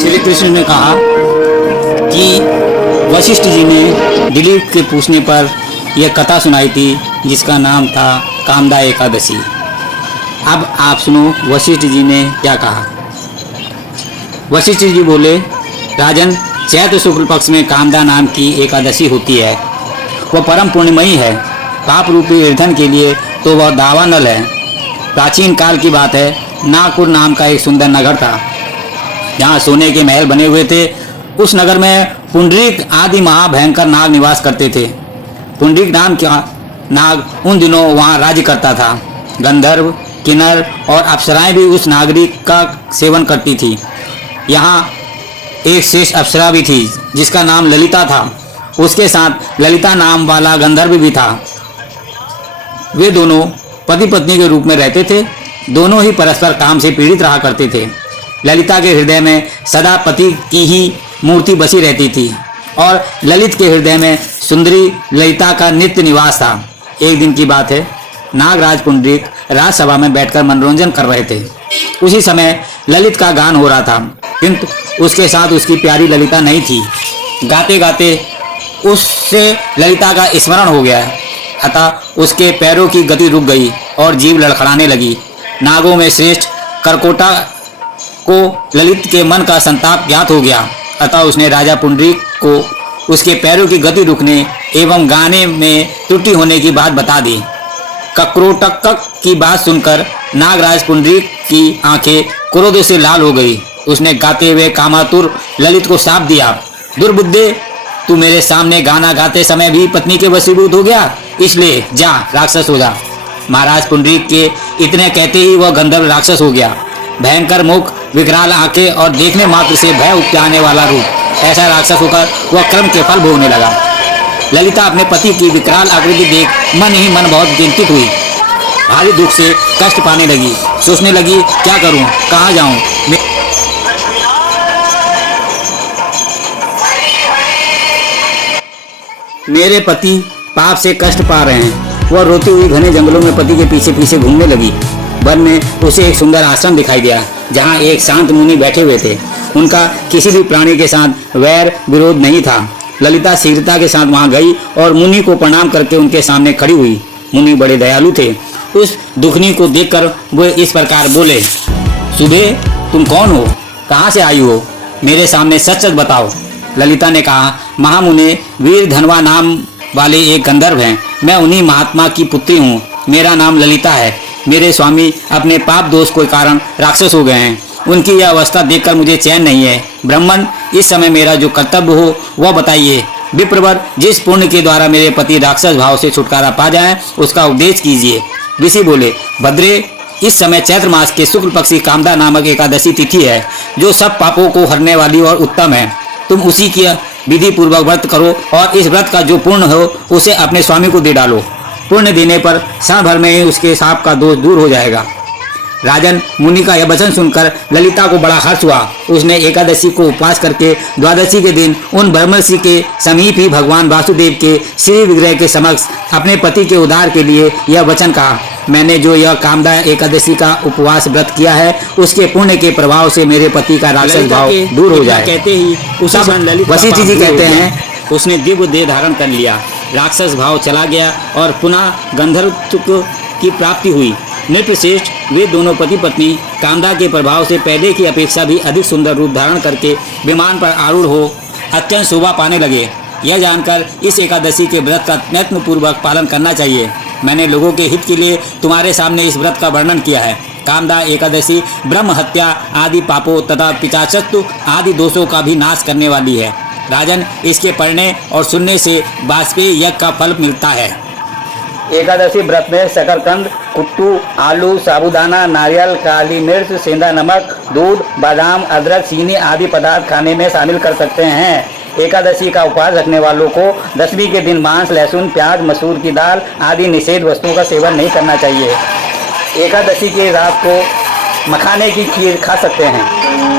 श्री कृष्ण ने कहा कि वशिष्ठ जी ने दिलीप के पूछने पर यह कथा सुनाई थी जिसका नाम था कामदा एकादशी। अब आप सुनो वशिष्ठ जी ने क्या कहा। वशिष्ठ जी बोले, राजन, चैत्र शुक्ल पक्ष में कामदा नाम की एकादशी होती है। वह परम पुण्यमयी है। पाप रूपी ईंधन के लिए तो वह दावानल है। प्राचीन काल की बात है, नागपुर नाम का एक सुंदर नगर था जहाँ सोने के महल बने हुए थे। उस नगर में पुंडरीक आदि महाभयंकर नाग निवास करते थे। पुंडरीक नाम का नाग उन दिनों वहाँ राज्य करता था। गंधर्व, किन्नर और अप्सराएं भी उस नागरिक का सेवन करती थी। यहाँ एक श्रेष्ठ अप्सरा भी थी जिसका नाम ललिता था। उसके साथ ललिता नाम वाला गंधर्व भी था। वे दोनों पति पत्नी के रूप में रहते थे। दोनों ही परस्पर काम से पीड़ित रहा करते थे। ललिता के हृदय में सदा पति की ही मूर्ति बसी रहती थी और ललित के हृदय में सुंदरी ललिता का नित्य निवास था। एक दिन की बात है, नागराज पुंडरीक राजसभा में बैठकर मनोरंजन कर रहे थे। उसी समय ललित का गान हो रहा था, किंतु उसके साथ उसकी प्यारी ललिता नहीं थी। गाते गाते उससे ललिता का स्मरण हो गया, अतः उसके पैरों की गति रुक गई और जीभ लड़खड़ाने लगी। नागों में श्रेष्ठ करकोटा को ललित के मन का संताप ज्ञात हो गया, अतः उसने राजा पुंडरीक को उसके पैरों की गति रुकने एवं गाने में त्रुटि होने की बात बता दी। कक्रोटक की बात सुनकर नागराज पुंडरीक की आंखें क्रोध से लाल हो गई। उसने गाते हुए कामातुर ललित को शाप दिया, दुर्बुद्धे, तू मेरे सामने गाना गाते समय भी पत्नी के वशीभूत हो गया, इसलिए जा राक्षस हो जा। महाराज पुंडरीक के इतने कहते ही वह गंधर्व राक्षस हो गया। भयंकर मुख, विकराल आंखें और देखने मात्र से भय उपजाने वाला रूप, ऐसा राक्षस होकर वह कर्म के फल भोगने लगा। ललिता अपने पति की विकराल आकृति देख मन ही मन बहुत चिंतित हुई। भारी दुख से कष्ट पाने लगी। सोचने लगी, क्या करूं, कहाँ जाऊं। मेरे पति पाप से कष्ट पा रहे हैं। वह रोती हुई घने जंगलों में पति के पीछे पीछे घूमने लगी। वन में उसे एक सुंदर आश्रम दिखाई दिया जहाँ एक शांत मुनि बैठे हुए थे। उनका किसी भी प्राणी के साथ वैर विरोध नहीं था। ललिता शीघ्रता के साथ वहां गई और मुनि को प्रणाम करके उनके सामने खड़ी हुई। मुनि बड़े दयालु थे। उस दुखनी को देखकर वे इस प्रकार बोले, सुबह, तुम कौन हो, कहाँ से आई हो, मेरे सामने सच सच बताओ। ललिता ने कहा, महामुनि, वीर धनवा नाम वाले एक गंधर्व हैं। मैं उन्हीं महात्मा की पुत्री हूँ। मेरा नाम ललिता है। मेरे स्वामी अपने पाप दोष के कारण राक्षस हो गए हैं। उनकी यह अवस्था देखकर मुझे चैन नहीं है। ब्राह्मण, इस समय मेरा जो कर्तव्य हो वह बताइए। विप्रवर, जिस पुण्य के द्वारा मेरे पति राक्षस भाव से छुटकारा पा जाए उसका उपदेश कीजिए। ऋषि बोले, भद्रे, इस समय चैत्र मास के शुक्ल पक्षी कामदा नामक एकादशी तिथि है जो सब पापों को हरने वाली और उत्तम है। तुम उसी की विधि पूर्वक व्रत करो और इस व्रत का जो पुण्य हो उसे अपने स्वामी को दे डालो। पुण्य देने पर क्षण भर में ही उसके साप का दोष दूर हो जाएगा। राजन, मुनि का यह वचन सुनकर ललिता को बड़ा हर्ष हुआ। उसने एकादशी को उपवास करके द्वादशी के दिन उन ब्रह्मर्षि के समीप ही भगवान वासुदेव के श्री विग्रह के समक्ष अपने पति के उद्धार के लिए यह वचन कहा, मैंने जो यह कामदा एकादशी का उपवास व्रत किया है उसके पुण्य के प्रभाव से मेरे पति का राक्षस भाव दूर हो जाए। कहते ही वशिष्ठ जी कहते हैं, उसने दिव्य देह धारण कर लिया। राक्षस भाव चला गया और पुनः गंधर्वत्व की प्राप्ति हुई। नृपश्रेष्ठ, वे दोनों पति पत्नी कामदा के प्रभाव से पहले की अपेक्षा भी अधिक सुंदर रूप धारण करके विमान पर आरूढ़ हो अत्यंत शोभा पाने लगे। यह जानकर इस एकादशी के व्रत का प्रयत्न पूर्वक पालन करना चाहिए। मैंने लोगों के हित के लिए तुम्हारे सामने इस व्रत का वर्णन किया है। कामदा एकादशी ब्रह्म हत्या आदि पापों तथा पिशाचत्व आदि दोषों का भी नाश करने वाली है। राजन, इसके पढ़ने और सुनने से वाजपेयी यज्ञ का फल मिलता है। एकादशी व्रत में शकरकंद, कुट्टू, आलू, साबूदाना, नारियल, काली मिर्च, सेंधा नमक, दूध, बादाम, अदरक, चीनी आदि पदार्थ खाने में शामिल कर सकते हैं। एकादशी का उपवास रखने वालों को दशमी के दिन मांस, लहसुन, प्याज, मसूर की दाल आदि निषेध वस्तुओं का सेवन नहीं करना चाहिए। एकादशी की रात को मखाने की खीर खा सकते हैं।